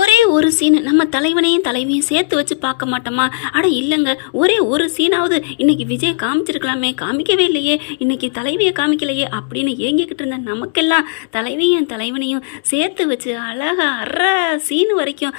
ஒரே ஒரு சீன் நம்ம தலைவனையும் தலைவியும் சேர்த்து வச்சு பார்க்க மாட்டோமா? அட இல்லைங்க, ஒரே ஒரு சீனாவது இன்னைக்கு விஜய் காமிச்சிருக்கலாமே, காமிக்கவே இல்லையே, இன்னைக்கு தலைவியை காமிக்கலையே அப்படின்னு ஏங்கிக்கிட்டு இருந்த நமக்கெல்லாம் தலைவியும் தலைவனையும் சேர்த்து வச்சு அழகா சீன் வரைக்கும்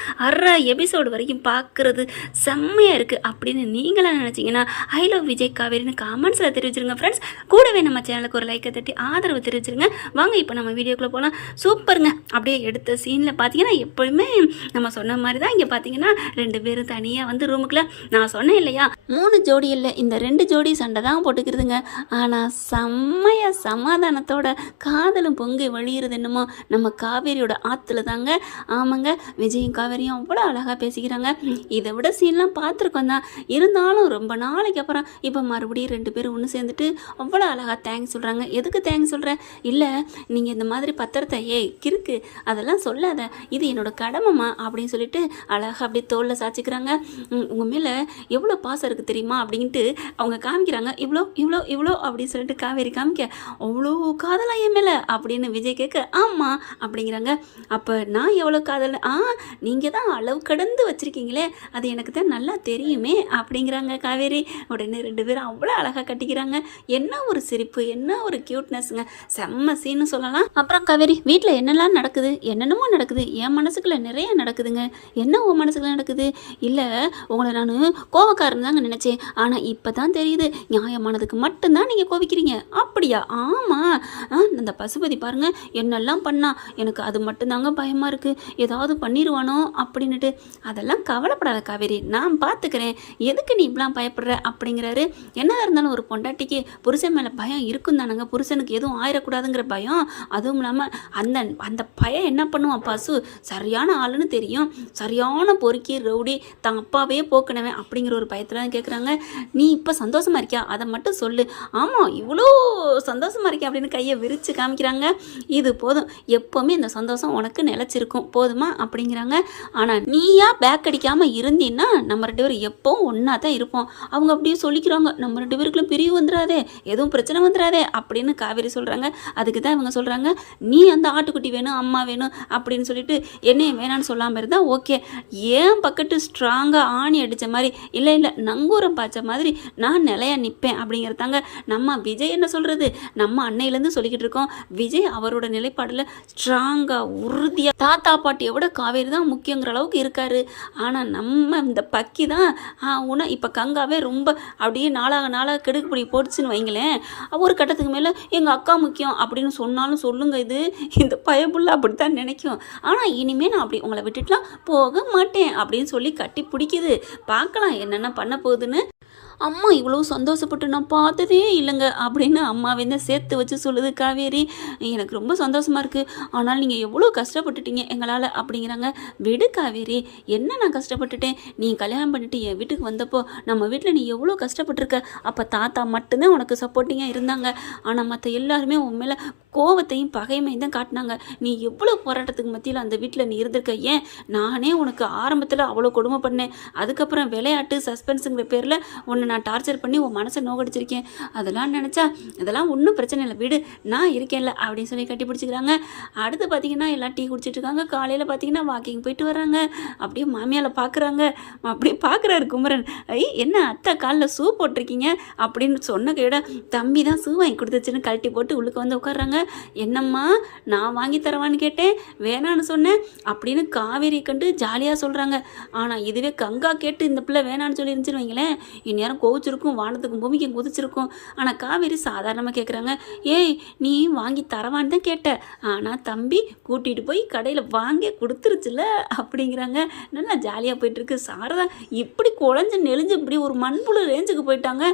எபிசோடு வரைக்கும் பார்க்கறது செம்மையாக இருக்குது அப்படின்னு நீங்களாம் நினச்சிங்கன்னா ஐ லவ் விஜய் காவேரின்னு காமெண்ட்ஸில் தெரிவிச்சிருங்க ஃப்ரெண்ட்ஸ். கூடவே நம்ம சேனலுக்கு ஒரு லைக்கை தட்டி ஆதரவு தெரிவிச்சிருங்க. வாங்க இப்போ நம்ம வீடியோக்குள்ளே போகலாம். சூப்பருங்க. அப்படியே எடுத்த சீனில் பார்த்தீங்கன்னா எப்பொழுதுமே நம்ம சொன்ன மாதிரி தான் இங்கே பார்த்தீங்கன்னா 2 பேரும் தனியாக வந்து ரூமுக்குள்ள நான் சொன்னேன் இல்லையா, 3 ஜோடி இல்லை, இந்த 2 ஜோடி சண்டை தான் போட்டுக்கிறதுங்க. ஆனால் செம்மைய சமாதானத்தோட காதலும் பொங்கி வழியிறது என்னமோ நம்ம காவேரியோட ஆற்றுல தாங்க. ஆமாங்க, விஜயும் காவேரியும் அவ்வளோ அழகாக பேசிக்கிறாங்க. இதை விட சீன்லாம் பார்த்துருக்கோம் தான், இருந்தாலும் ரொம்ப நாளைக்கு அப்புறம் இப்போ மறுபடியும் 2 பேரும் ஒன்று சேர்ந்துட்டு அவ்வளோ அழகாக தேங்க்ஸ் சொல்கிறாங்க. எதுக்கு தேங்க்ஸ் சொல்கிறேன்? இல்லை, நீங்கள் இந்த மாதிரி பத்திரத்தை கிறுக்கு அதெல்லாம் சொல்லாத, இது என்னோட கடமைமா அப்படின்னு சொல்லிட்டு அழகாக அப்படியே தோளில் சாச்சிக்கிறாங்க. உங்கள் மேலே எவ்வளோ பாசம் இருக்குது தெரியுமா அப்படின்ட்டு அவங்க காமிக்கிறாங்க. இவ்வளோ இவ்வளோ இவ்வளோ அப்படின்னு சொல்லிட்டு காவேரி காமிக்க, அவ்வளோ காதலா என் மேலே அப்படின்னு விஜய் கேட்க, ஆமாம் அப்படிங்கிறாங்க. அப்போ நான் எவ்வளோ காதல்? நீங்கள் தான் அளவு கடந்து வச்சுருக்கீங்களே, அது எனக்கு தான் நல்லா தெரியுமே அப்படிங்கிறாங்க காவேரி. உடனே 2 பேரும் அவ்வளோ அழகாக கட்டிக்கிறாங்க. என்ன ஒரு சிரிப்பு, என்ன ஒரு க்யூட்னஸ்ங்க, செம்ம சீன்னு சொல்லலாம். அப்புறம் காவேரி, வீட்டில் என்னெல்லாம் நடக்குது, என்னென்னமோ நடக்குது, என் மனசுக்குள்ள நிறைய நடக்குதுங்க. என்ன உன் மனசுக்குள்ள நடக்குது? இல்லை, உங்களை நான் கோவக்காரன் தாங்க நினச்சேன், ஆனால் இப்போ தான் தெரியுது நியாயமானதுக்கு மட்டும்தான் நீங்கள் கோவிக்கிறீங்க. அப்படியா? ஆமாம், அந்த பசுபதி பாருங்க என்னெல்லாம் பண்ணா, எனக்கு அது மட்டும்தாங்க பயமாக இருக்குது, ஏதாவது பண்ணிடுவானோ அப்படின்னுட்டு. அதெல்லாம் கவலைப்படாத காவேரி, நான் பார்த்துக்கிறேன், எதுக்கு நீ இப்படிலாம் பயப்படுற அப்படிங்கிறாரு. என்னதான் இருந்தாலும் ஒரு பொண்டாட்டிக்கு புருஷன் மேலே பயம் இருக்கும் தானங்க, புருஷனுக்கு எதுவும் ஆயிடக்கூடாதுங்கிற பயம். அதுவும் இல்லாமல் அந்த பயம் என்ன பண்ணுவான் பசு, சரியான ஆளுன்னு தெரியும், சரியான பொறுக்கி ரவுடி, தான் அப்பாவே போக்கினவன் அப்படிங்கிற ஒரு பயத்தில் தான் கேட்குறாங்க. நீ இப்போ சந்தோஷமாக இருக்கியா, அதை மட்டும் சொல்லு. ஆமாம், இவ்வளோ சந்தோஷமாக இருக்கேன் அப்படின்னு கையை விரித்து காமிக்கிறாங்க. இது போதும், எப்போவுமே இந்த சந்தோஷம் உனக்கு நிலச்சிருக்கும், போதுமா அப்படிங்கிறாங்க. ஆனால் நீயா பேக் அடிக்காமல் இருந்தீன்னா நம்ம 2 பேரும் எப்போவும் ஒன்றா தான் இருப்போம். அவங்க அப்படியே சொல்லிக்கிறாங்க, நம்ம 2 பேருக்குள்ள பிரிவு வந்துடாதே, எதுவும் பிரச்சனை வந்துடாதே அப்படின்னு காவேரி சொல்கிறாங்க. அதுக்கு தான் இவங்க சொல்கிறாங்க, நீ அந்த ஆட்டுக்குட்டி வேணும், அம்மா வேணும் அப்படின்னு சொல்லிட்டு என்னையும் வேணான்னு சொல்லாமல் இருந்தால் ஓகே. ஏன் பக்கத்து ஸ்ட்ராங்காக ஆணி அடித்த மாதிரி, இல்லை நங்கூரம் பாய்ச்ச மாதிரி நான் நிலையாக நிற்பேன் அப்படிங்கிறதாங்க நம்ம விஜய் என்ன சொல்கிறது. நம்ம அன்னையிலேருந்து சொல்லிக்கிட்டு இருக்கோம், விஜய் அவரோட நிலைப்பாடில் ஸ்ட்ராங்காக உறுதியாக தாத்தா பாட்டியை விட காவேரி தான் முக்கியங்கிற அளவுக்கு இருக்காரு. ஆனால் நம்ம இந்த பக்கி தான் இப்போ கங்காவே ரொம்ப அப்படியே நாளாக கெடுக்குப்படி போட்டுச்சுன்னு வைங்களேன். ஒரு கட்டத்துக்கு மேலே எங்கள் அக்கா முக்கியம் அப்படின்னு சொன்னாலும் சொல்லுங்க, இது இந்த பயப்புள்ள அப்படித்தான் நினைக்கும். ஆனால் இனிமேல் நான் அப்படி உங்களை விட்டுட்டுலாம் போக மாட்டேன் அப்படின்னு சொல்லி கட்டி பிடிக்குது. பார்க்கலாம் என்னென்ன பண்ண போகுதுன்னு. அம்மா இவ்வளோ சந்தோஷப்பட்டு நான் பார்த்ததே இல்லைங்க அப்படின்னு அம்மாவே தான் சேர்த்து வச்சு சொல்லுது காவேரி. எனக்கு ரொம்ப சந்தோஷமாக இருக்குது, ஆனால் நீங்கள் எவ்வளோ கஷ்டப்பட்டுட்டீங்க எங்களால் அப்படிங்கிறாங்க. விடு காவேரி, என்ன நான் கஷ்டப்பட்டுட்டேன்? நீ கல்யாணம் பண்ணிட்டு என் வீட்டுக்கு வந்தப்போ நம்ம வீட்டில் நீ எவ்வளோ கஷ்டப்பட்டுருக்க. அப்போ தாத்தா மட்டும்தான் உனக்கு சப்போர்ட்டிங்காக இருந்தாங்க, ஆனால் மற்ற எல்லாருமே உன் மேலே கோவத்தையும் பகைமையும் தான் காட்டினாங்க. நீ எவ்வளோ போராட்டத்துக்கு மத்தியில் அந்த வீட்டில் நீ இருந்திருக்க. ஏன் நானே உனக்கு ஆரம்பத்தில் அவ்வளோ கொடுமை பண்ணேன், அதுக்கப்புறம் விளையாட்டு சஸ்பென்ஸுங்கிற பேரில் உன்னை நான் டார்ச்சர் பண்ணி உன் மனசை நோக்கடிச்சிருக்கேன். அதெல்லாம் நினச்சா இதெல்லாம் ஒன்றும் பிரச்சனை இல்லை, விடு நான் இருக்கேன்ல அப்படின்னு சொல்லி கட்டி பிடிச்சிக்கிறாங்க. அடுத்து பார்த்தீங்கன்னா எல்லாம் டீ குடிச்சிட்டு இருக்காங்க. காலையில் பார்த்தீங்கன்னா வாக்கிங் போயிட்டு வராங்க. அப்படியே மாமியால் பார்க்குறாங்க. அப்படியே பார்க்குறாரு குமரன், என்ன அத்தை காலில் ஷூ போட்டிருக்கீங்க அப்படின்னு சொன்ன கேட தம்பி தான் ஷூ வாங்கி கொடுத்துச்சுன்னு கழட்டி போட்டு உள்ளுக்கு வந்து உட்காடுறாங்க. என்னம்மா நான் வாங்கி தரவான்னு கேட்டேன், வேணான்னு சொன்னேன் அப்படின்னு காவேரி கண்டு ஜாலியாக சொல்கிறாங்க. ஆனால் இதுவே கங்கா கேட்டு இந்த பிள்ளை வேணான்னு சொல்லி இருந்துச்சுன்னு வைங்களேன், இந்நேரம் கோவிச்சிருக்கும், வானத்துக்கும் பூமிக்கும் குதிச்சிருக்கும். ஆனால் காவேரி சாதாரணமாக கேட்குறாங்க, ஏய் நீ வாங்கி தரவான்னு தான் கேட்ட, ஆனால் தம்பி கூட்டிகிட்டு போய் கடையில் வாங்கி கொடுத்துருச்சுல அப்படிங்கிறாங்க. நல்லா ஜாலியாக போயிட்டுருக்கு. சாரதா இப்படி குழஞ்சு நெளிஞ்சு இப்படி ஒரு மண்புழு ரேஞ்சுக்கு போயிட்டாங்க.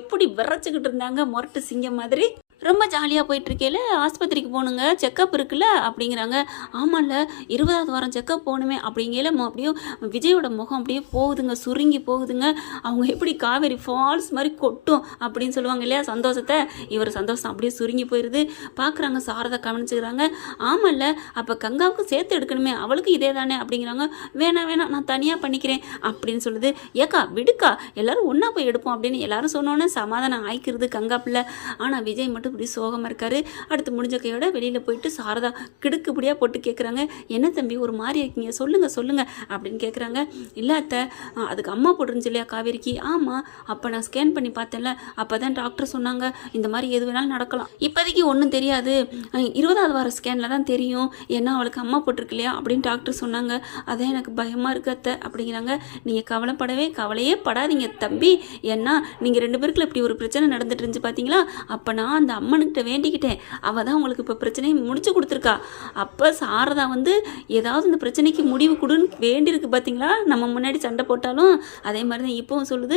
எப்படி விரைச்சிக்கிட்டு இருந்தாங்க முரட்டு சிங்கம் மாதிரி. ரொம்ப ஜாலியாக போயிட்டுருக்கேல, ஆஸ்பத்திரிக்கு போகணுங்க, செக்கப் இருக்குல்ல அப்படிங்கிறாங்க. ஆமாம்ல 20வது வாரம் செக்கப் போகணுமே அப்படிங்கல அப்படியே விஜயோட முகம் அப்படியே போகுதுங்க, சுருங்கி போகுதுங்க. அவங்க எப்படி காவேரி ஃபால்ஸ் மாதிரி கொட்டும் அப்படின்னு சொல்லுவாங்க இல்லையா சந்தோஷத்தை, இவர் சந்தோஷம் அப்படியே சுருங்கி போயிடுது. பார்க்குறாங்க, சாரதை கவனிச்சுக்கிறாங்க. ஆமாம்ல அப்போ கங்காவுக்கும் சேர்த்து எடுக்கணுமே, அவளுக்கு இதே தானே அப்படிங்கிறாங்க. வேணாம் நான் தனியாக பண்ணிக்கிறேன் அப்படின்னு சொல்லுது. ஏக்கா விடுக்கா, எல்லோரும் ஒன்றா போய் எடுப்போம் அப்படின்னு எல்லாரும் சொன்னோன்னே சமாதானம் ஆயிக்கிறது கங்கா பிள்ளை. ஆனால் விஜய் மட்டும் மட்டும் இப்படி சோகமாக இருக்காரு. அடுத்து முடிஞ்ச கையோட வெளியில் போயிட்டு சாரதா கிடுக்குப்படியாக போட்டு கேட்குறாங்க, என்ன தம்பி ஒரு மாதிரி இருக்கீங்க, சொல்லுங்கள் சொல்லுங்கள் அப்படின்னு கேட்குறாங்க. இல்லை அத்தை, அதுக்கு அம்மா போட்டுருந்துச்சு இல்லையா காவேரிக்கு? ஆமாம், அப்போ நான் ஸ்கேன் பண்ணி பார்த்தேன்ல, அப்போ தான் டாக்டர் சொன்னாங்க இந்த மாதிரி எது வேணாலும் நடக்கலாம், இப்போதைக்கு ஒன்றும் தெரியாது, 20வது வார ஸ்கேனில் தான் தெரியும், ஏன்னா அவளுக்கு அம்மா போட்டிருக்கு இல்லையா அப்படின்னு டாக்டர் சொன்னாங்க. அதான் எனக்கு பயமாக இருக்கு அத்தை அப்படிங்கிறாங்க. நீங்கள் கவலையே படாதீங்க தம்பி, ஏன்னா நீங்கள் 2 பேருக்குள்ள இப்படி ஒரு பிரச்சனை நடந்துட்டு இருந்துச்சு பார்த்தீங்களா, அப்போ நான் அந்த அம்மனுக்கிட்ட வேண்டிக்கிட்டேன், அவள் தான் உங்களுக்கு இப்போ பிரச்சனையை முடிச்சு கொடுத்துருக்கா. அப்போ சாரதா வந்து ஏதாவது இந்த பிரச்சனைக்கு முடிவு கொடுன்னு வேண்டியிருக்கு பார்த்தீங்களா, நம்ம முன்னாடி சண்டை போட்டாலும் அதே மாதிரி தான் இப்போவும் சொல்லுது,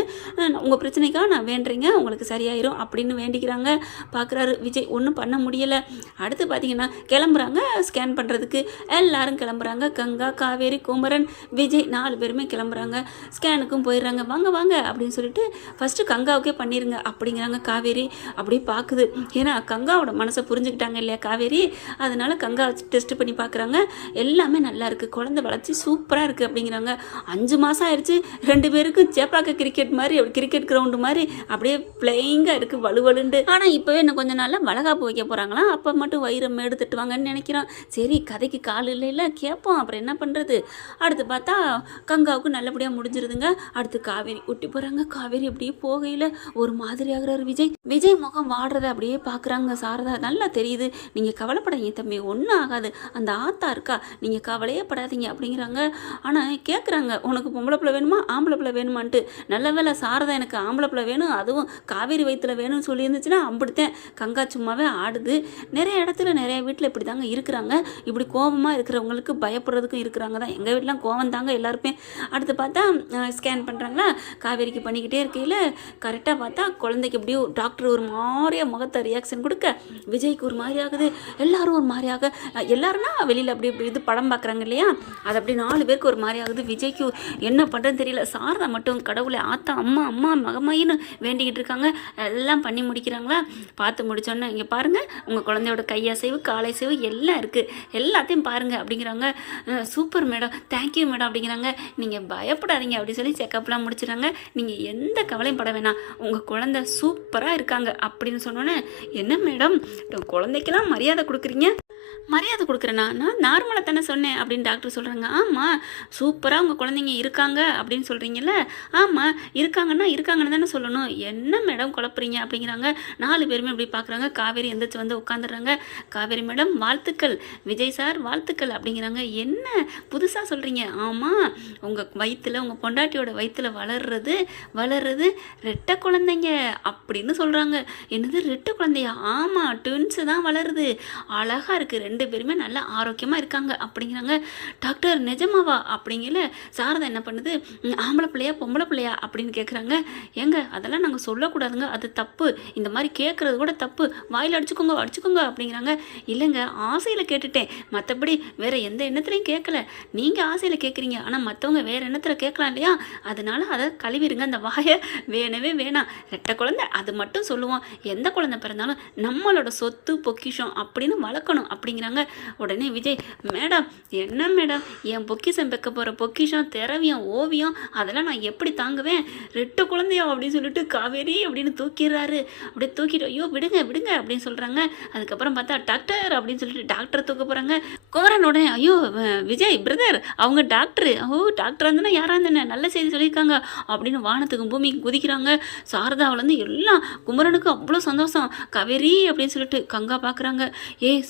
உங்கள் பிரச்சனைக்காக நான் வேண்டுறீங்க, உங்களுக்கு சரியாயிரும் அப்படின்னு வேண்டிக்கிறாங்க. பார்க்குறாரு விஜய், ஒன்றும் பண்ண முடியலை. அடுத்து பார்த்தீங்கன்னா கிளம்புறாங்க ஸ்கேன் பண்ணுறதுக்கு. எல்லாரும் கிளம்புறாங்க, கங்கா, காவேரி, குமரன், விஜய் 4 பேருமே கிளம்புறாங்க. ஸ்கேனுக்கும் போயிடுறாங்க. வாங்க வாங்க அப்படின்னு சொல்லிட்டு ஃபஸ்ட்டு கங்காவுக்கே பண்ணிடுங்க அப்படிங்கிறாங்க காவேரி. அப்படியே பார்க்குது, ஏன்னா கங்காவோட மனசை புரிஞ்சுக்கிட்டாங்க இல்லையா காவேரி, அதனால கங்கா டெஸ்ட் பண்ணி பார்க்குறாங்க. எல்லாமே நல்லா இருக்குது, குழந்தை வளர்ச்சி சூப்பராக இருக்குது அப்படிங்கிறாங்க. 5 மாதம் ஆயிடுச்சு, 2 பேருக்கும் சேப்பாக்க கிரிக்கெட் மாதிரி, கிரிக்கெட் கிரவுண்டு மாதிரி அப்படியே பிளேயிங்காக இருக்குது, வலுவலுண்டு. ஆனால் இப்போவே இன்னும் கொஞ்சம் நாளில் வளகாப்பு வைக்க போகிறாங்களாம், அப்போ மட்டும் வயிறம் எடுத்துட்டுவாங்கன்னு நினைக்கிறோம். சரி, கதைக்கு கால் இல்லைல்ல, கேட்போம், அப்புறம் என்ன பண்ணுறது. அடுத்து பார்த்தா கங்காவுக்கு நல்லபடியாக முடிஞ்சிருதுங்க. அடுத்து காவேரி ஊட்டி போகிறாங்க. காவேரி அப்படியே போகையில் ஒரு மாதிரி ஆகுறாரு விஜய் முகம் வாடுறத அப்படியே பார்க்குறாங்க சாரதா. நல்லா தெரியுது, நீங்கள் கவலைப்படாதீங்க தம்பி, ஒன்றும் ஆகாது, அந்த ஆத்தா இருக்கா, நீங்கள் கவலையே படாதீங்க அப்படிங்கிறாங்க. ஆனால் கேட்குறாங்க, உனக்கு பொம்பளை பிள்ளை வேணுமா ஆம்பளை பிள்ளை வேணுமான்ட்டு. நல்ல வேலை சாரதா எனக்கு ஆம்பளை பிள்ளை வேணும், அதுவும் காவேரி வயிற்றுல வேணும்னு சொல்லியிருந்துச்சுன்னா அப்படித்தான் கங்கா சும்மாவே ஆடுது. நிறைய இடத்துல நிறைய வீட்டில் இப்படி தாங்க இருக்கிறாங்க, இப்படி கோபமாக இருக்கிறவங்களுக்கு பயப்படுறதுக்கும் இருக்கிறாங்க தான். எங்கள் வீட்டிலாம் கோபம் தாங்க எல்லாருமே. அடுத்து பார்த்தா ஸ்கேன் பண்ணுறாங்களா, காவேரிக்கு பண்ணிக்கிட்டே இருக்கையில் கரெக்டாக பார்த்தா குழந்தைக்கு எப்படியும் டாக்டர் ஒரு மாதிரியாக முகத்தை ரியாக்ஷன் கொடுக்க, விஜய்க்கு ஒரு மாதிரி ஆகுது, எல்லாரும் ஒரு மாதிரியாக, எல்லாருன்னா வெளியில் அப்படி இது படம் பார்க்குறாங்க இல்லையா, அது அப்படி 4 பேருக்கு ஒரு மாதிரி ஆகுது. விஜய்க்கு என்ன பண்ணுறதுன்னு தெரியல. சாரதா மட்டும் கடவுளை ஆத்தா அம்மா அம்மா மகமாயின்னு வேண்டிக்கிட்டு இருக்காங்க. எல்லாம் பண்ணி முடிக்கிறாங்களா, பார்த்து முடிச்சோன்னே இங்கே பாருங்கள் உங்கள் குழந்தையோட கையசைவு காலைசைவு எல்லாம் இருக்குது, எல்லாத்தையும் பாருங்கள் அப்படிங்கிறாங்க. சூப்பர் மேடம், தேங்க்யூ மேடம் அப்படிங்கிறாங்க. நீங்கள் பயப்படாதீங்க அப்படி சொல்லி செக்கப்லாம் முடிச்சிடுறாங்க. நீங்கள் எந்த கவலையும் பட வேணாம், உங்கள் குழந்தை சூப்பராக இருக்காங்க அப்படின்னு சொன்னோன்னே, என்ன மேடம் குழந்தைக்கெல்லாம் மரியாதை கொடுக்குறீங்க? மரியாதை கொடுக்குறேண்ணா, நான் நார்மலாக தானே சொன்னேன் அப்படின்னு டாக்டர் சொல்கிறாங்க. ஆமாம், சூப்பராக உங்கள் குழந்தைங்க இருக்காங்க அப்படின்னு சொல்கிறீங்கல்ல, ஆமாம் இருக்காங்கன்னு தானே சொல்லணும், என்ன மேடம் குழப்புறீங்க அப்படிங்கிறாங்க. 4 பேருமே இப்படி பார்க்குறாங்க. காவேரி எந்திரிச்சு வந்து உட்காந்துடுறாங்க. காவேரி மேடம் வாழ்த்துக்கள், விஜய் சார் வாழ்த்துக்கள் அப்படிங்கிறாங்க. என்ன புதுசாக சொல்கிறீங்க? ஆமாம், உங்கள் வயிற்றில் உங்கள் பொண்டாட்டியோட வயிற்றில் வளர்றது ரெட்டை குழந்தைங்க அப்படின்னு சொல்கிறாங்க. என்னது ரெட்டை குழந்தையா? ஆமாம், ட்வின்ஸு தான் வளருது, அழகாக இருக்குது, 2 பேருமே நல்லா ஆரோக்கியமாக இருக்காங்க அப்படிங்கிறாங்க. டாக்டர் நிஜமாவா அப்படிங்கல. சாரதா என்ன பண்ணுது, ஆம்பளை பிள்ளையா பொம்பளை பிள்ளையா அப்படின்னு கேட்குறாங்க. ஏங்க அதெல்லாம் நாங்கள் சொல்லக்கூடாதுங்க, அது தப்பு, இந்த மாதிரி கேட்குறது கூட தப்பு, வாயில் அடிச்சுக்கோங்க அப்படிங்கிறாங்க. இல்லைங்க ஆசையில் கேட்டுட்டேன், மற்றபடி வேறு எந்த எண்ணத்துலையும் கேட்கல, நீங்கள் ஆசையில் கேட்குறீங்க, ஆனால் மற்றவங்க வேறு எண்ணத்தில் கேட்கலாம் இல்லையா, அதனால அதை கழுவிடுங்க அந்த வாயை, வேணவே வேணாம், ரெட்டை குழந்தை அது மட்டும் சொல்லுவோம், எந்த குழந்தை பிறந்தாலும் நம்மளோட சொத்து பொக்கிஷம் அப்படின்னு வளர்க்கணும் அப்படிங்கிறாங்க. உடனே விஜய், மேடம் என்ன மேடம், என் பொக்கிஷம் வைக்க போகிற பொக்கிஷம் திரவியம் ஓவியம் அதெல்லாம் நான் எப்படி தாங்குவேன், ரெட்டு குழந்தையா அப்படின்னு சொல்லிட்டு காவேரி அப்படின்னு தூக்கிடுறாரு. அப்படியே தூக்கிட்டு ஐயோ விடுங்க அப்படின்னு சொல்கிறாங்க. அதுக்கப்புறம் பார்த்தா டாக்டர் அப்படின்னு சொல்லிட்டு டாக்டரை தூக்க போகிறாங்க. குமரன் உடனே ஐயோ விஜய் பிரதர் அவங்க டாக்டரு, டாக்டர் இருந்தனா யாராக இருந்தேன்னு நல்ல செய்தி சொல்லியிருக்காங்க அப்படின்னு வானத்துக்கும் பூமிக்கு குதிக்கிறாங்க. சாரதாவிலேருந்து எல்லாம் குமரனுக்கு அவ்வளோ சந்தோஷம். காவேரி அப்படின்னு சொல்லிட்டு கங்கா பார்க்குறாங்க.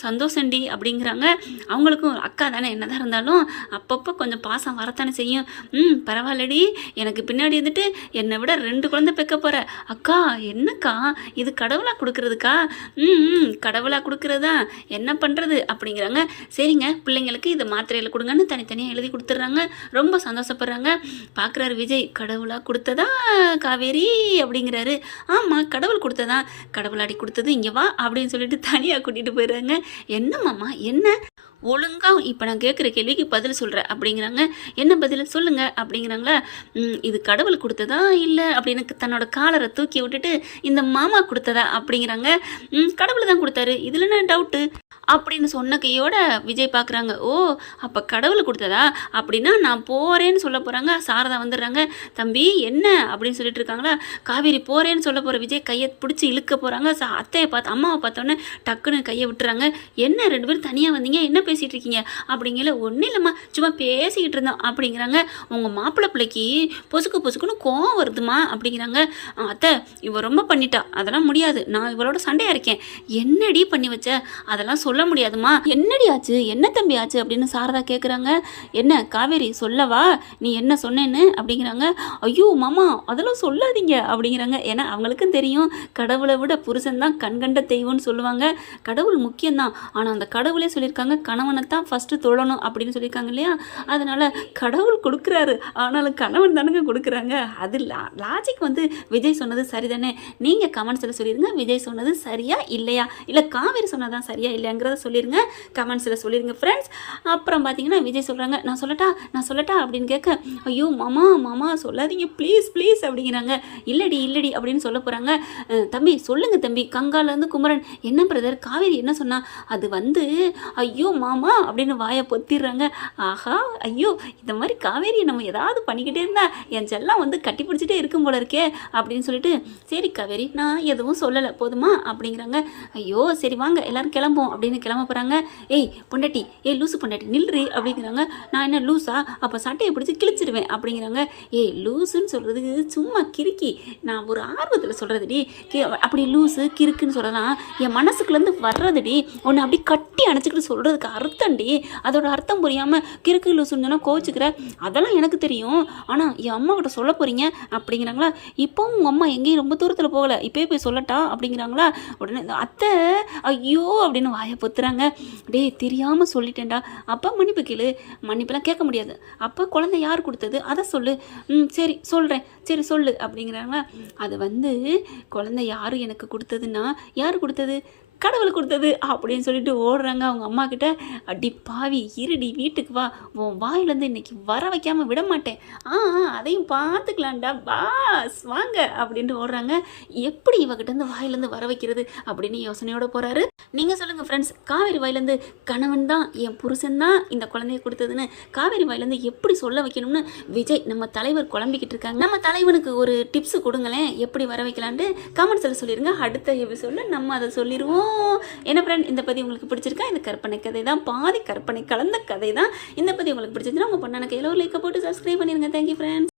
சந்தோஷண்டி அப்படிங்கிறாங்க. அவங்களுக்கும் அக்கா தானே, என்னதான் இருந்தாலும் அப்பப்போ கொஞ்சம் பாசம் வரத்தானே செய்யும். பரவாயில்லடி, எனக்கு பின்னாடி வந்துட்டு என்னை விட 2 குழந்தை பெக்க போகிற அக்கா, என்னக்கா இது கடவுளாக கொடுக்குறதுக்கா? கடவுளாக கொடுக்குறதா, என்ன பண்ணுறது அப்படிங்கிறாங்க. சரிங்க பிள்ளைங்களுக்கு இதை மாத்திரையில் கொடுங்கன்னு தனித்தனியாக எழுதி கொடுத்துட்றாங்க. ரொம்ப சந்தோஷப்படுறாங்க. பார்க்குறாரு விஜய், கடவுளாக கொடுத்ததா காவேரி அப்படிங்கிறாரு. ஆமாம் கடவுள் கொடுத்ததா, கடவுளாடி கொடுத்தது, இங்கே வா அப்படின்னு சொல்லிட்டு தனியாக கூட்டிகிட்டு போயிடுறாங்க. என்ன மாமா என்ன ஒழுங்கா இப்போ நான் கேட்குற கேள்விக்கு பதில் சொல்கிறேன் அப்படிங்கிறாங்க. என்ன பதில் சொல்லுங்க அப்படிங்கிறாங்களா. இது கடவுள் கொடுத்ததா இல்லை அப்படின்னு தன்னோட காலரை தூக்கி விட்டுட்டு இந்த மாமா கொடுத்ததா அப்படிங்கிறாங்க. கடவுள் தான் கொடுத்தாரு, இதில் என்ன டவுட்டு அப்படின்னு சொன்ன கையோட விஜய் பார்க்குறாங்க. ஓ, அப்போ கடவுள் கொடுத்ததா அப்படின்னா நான் போகிறேன்னு சொல்ல போகிறாங்க. சாரதா வந்துடுறாங்க. தம்பி என்ன அப்படின்னு சொல்லிட்டு இருக்காங்களா. காவேரி போகிறேன்னு சொல்ல போகிற விஜய் கையை பிடிச்சி இழுக்க போகிறாங்க. அத்தையை பார்த்து அம்மாவை பார்த்தோன்னே டக்குன்னு கையை விட்டுறாங்க. என்ன 2 பேரும் தனியாக வந்தீங்க, என்ன பேசிகிட்டு இருக்கீங்க அப்படிங்கல. ஒன்றும் இல்லைம்மா, சும்மா பேசிக்கிட்டு இருந்தோம் அப்படிங்கிறாங்க. உங்கள் மாப்பிள்ளை பிள்ளைக்கு பொசுக்குன்னு கோவம் வருதுமா அப்படிங்கிறாங்க. அத்தை இவ ரொம்ப பண்ணிட்டா, அதெல்லாம் முடியாது, நான் இவளோட சண்டையாக இருக்கேன். என்னடி பண்ணி வச்ச, அதெல்லாம் சொல்ல முடியாதுமா. என்னடி ஆச்சு, என்ன தம்பி ஆச்சு அப்படின்னு சாரதா கேட்குறாங்க. என்ன காவேரி சொல்லவா, நீ என்ன சொன்னேன்னு அப்படிங்கிறாங்க. ஐயோ மாமா அதெல்லாம் சொல்லாதீங்க அப்படிங்கிறாங்க. ஏன்னா அவங்களுக்கும் தெரியும் கடவுளை விட புருஷன் தான் கண்கண்ட தெய்வம்னு சொல்லுவாங்க. கடவுள் முக்கியம்தான், ஆனால் அந்த கடவுளே சொல்லியிருக்காங்க கணவனை தான் ஃபஸ்ட்டு தொழணும் அப்படின்னு சொல்லியிருக்காங்க இல்லையா. அதனால் கடவுள் கொடுக்குறாரு, ஆனாலும் கணவன் தானுங்க கொடுக்குறாங்க. அது லாஜிக் வந்து விஜய் சொன்னது சரிதானே. நீங்கள் கமெண்ட்ஸில் சொல்லிடுங்க விஜய் சொன்னது சரியா இல்லையா, இல்லை காவேரி சொன்னதான் சரியா இல்லையாங்கிறத சொல்லிடுங்க, கமெண்ட்ஸில் சொல்லிடுங்க ஃப்ரெண்ட்ஸ். அப்புறம் பார்த்தீங்கன்னா விஜய் சொல்கிறாங்க, நான் சொல்லட்டா அப்படின்னு கேட்க, ஐயோ மாமா சொல்லாதீங்க ப்ளீஸ் அப்படிங்கிறாங்க. இல்லடி அப்படின்னு சொல்ல போகிறாங்க. தம்பி சொல்லுங்க தம்பி, கங்காலேருந்து குமரன். என்ன பிரதர் காவேரி என்ன சொன்னா, அது வந்து ஐயோ மாமா அப்படின்னு வாயை பொத்திடுறாங்க. ஆஹா ஐயோ, இந்த மாதிரி காவேரியை நம்ம ஏதாவது பண்ணிக்கிட்டே இருந்தா என் செல்லம் வந்து கட்டி பிடிச்சிட்டே இருக்கும் போல இருக்கே அப்படின்னு சொல்லிட்டு, சரி காவேரி நான் எதுவும் சொல்லலை போதுமா அப்படிங்கிறாங்க. ஐயோ சரி வாங்க எல்லாரும் கிளம்போம் அப்படின்னு கிளம்ப போகிறாங்க. ஏய் பொண்டாட்டி, லூசு பொண்டாட்டி நில்றி அப்படிங்கிறாங்க. நான் என்ன லூஸா, அப்போ சட்டையை பிடிச்சி கிழிச்சிடுவேன் அப்படிங்கிறாங்க. லூசுன்னு சொல்கிறதுக்கு சும்மா கிறுக்கி, நான் ஒரு ஆர்வத்தில் சொல்கிறதுடி, அப்படி லூஸு கிறுக்குன்னு சொல்கிறதான் என் மனசுக்குள்ளேருந்து வர்றதுடி, ஒன்று அப்படி கட்டி அணைச்சிக்கிட்டு சொல்கிறதுக்கு அர்த்தம்டி, அதோட அர்த்தம் புரியாமல் கிறுக்கு லூசுன்னு சொன்னால் கோச்சிக்கிற, அதெல்லாம் எனக்கு தெரியும், ஆனால் என் அம்மா கிட்ட சொல்ல போகிறீங்க அப்படிங்கிறாங்களா. இப்போ உங்கள் அம்மா எங்கேயும் ரொம்ப தூரத்தில் போகலை, இப்போயே போய் சொல்லட்டா அப்படிங்கிறாங்களா. உடனே அத்தை ஐயோ அப்படின்னு வாயை பொத்துறாங்க. டேய் தெரியாமல் சொல்லிட்டேன்டா, அப்பா மன்னிப்பு கேளு. மன்னிப்பெல்லாம் கேட்க முடியாது, அப்போ குழந்தை யார் கொடுத்தது அதை சொல்லு. சரி சொல்கிறேன், சரி சொல்லு அப்படிங்கிறாங்களா. அது வந்து குழந்தை யார் எனக்கு கொடுத்ததுன்னா, யார் கொடுத்தது, கடவுள் கொடுத்தது அப்படின்னு சொல்லிட்டு ஓடுறாங்க அவங்க அம்மா கிட்ட. அடி பாவி இருடி வீட்டுக்கு வா, உன் வாயிலேருந்து இன்னைக்கு வர வைக்காமல் விட மாட்டேன். அதையும் பார்த்துக்கலான்டா பாஸ் வாங்க அப்படின்ட்டு ஓடுறாங்க. எப்படி இவகிட்டேருந்து வாயிலேருந்து வர வைக்கிறது அப்படின்னு யோசனையோடு போகிறாரு. நீங்கள் சொல்லுங்கள் ஃப்ரெண்ட்ஸ், காவேரி வாயிலேருந்து கணவன் தான் என் புருஷன் தான் இந்த குழந்தைய கொடுத்ததுன்னு காவேரி வாயிலேருந்து எப்படி சொல்ல வைக்கணும்னு விஜய் நம்ம தலைவர் குழம்பிக்கிட்டு இருக்காங்க. நம்ம தலைவனுக்கு ஒரு டிப்ஸ் கொடுங்களேன், எப்படி வர வைக்கலான்ட்டு கமெண்ட்ஸில் சொல்லிடுங்க. அடுத்த எபிசோடில் நம்ம அதை சொல்லிடுவோம். என்ன ஃப்ரெண்ட், இந்த பதிவு உங்களுக்கு பிடிச்சிருக்கா? இந்த கற்பனை கதை தான், பாதி கற்பனை கலந்த கதை தான். இந்த பதிவு உங்களுக்கு பிடிச்சிருந்துன்னா உங்கள் பொண்ணான கையில் ஒரு லைக்கை போட்டு சப்ஸ்கிரைப் பண்ணிடுங்க. Thank you friends.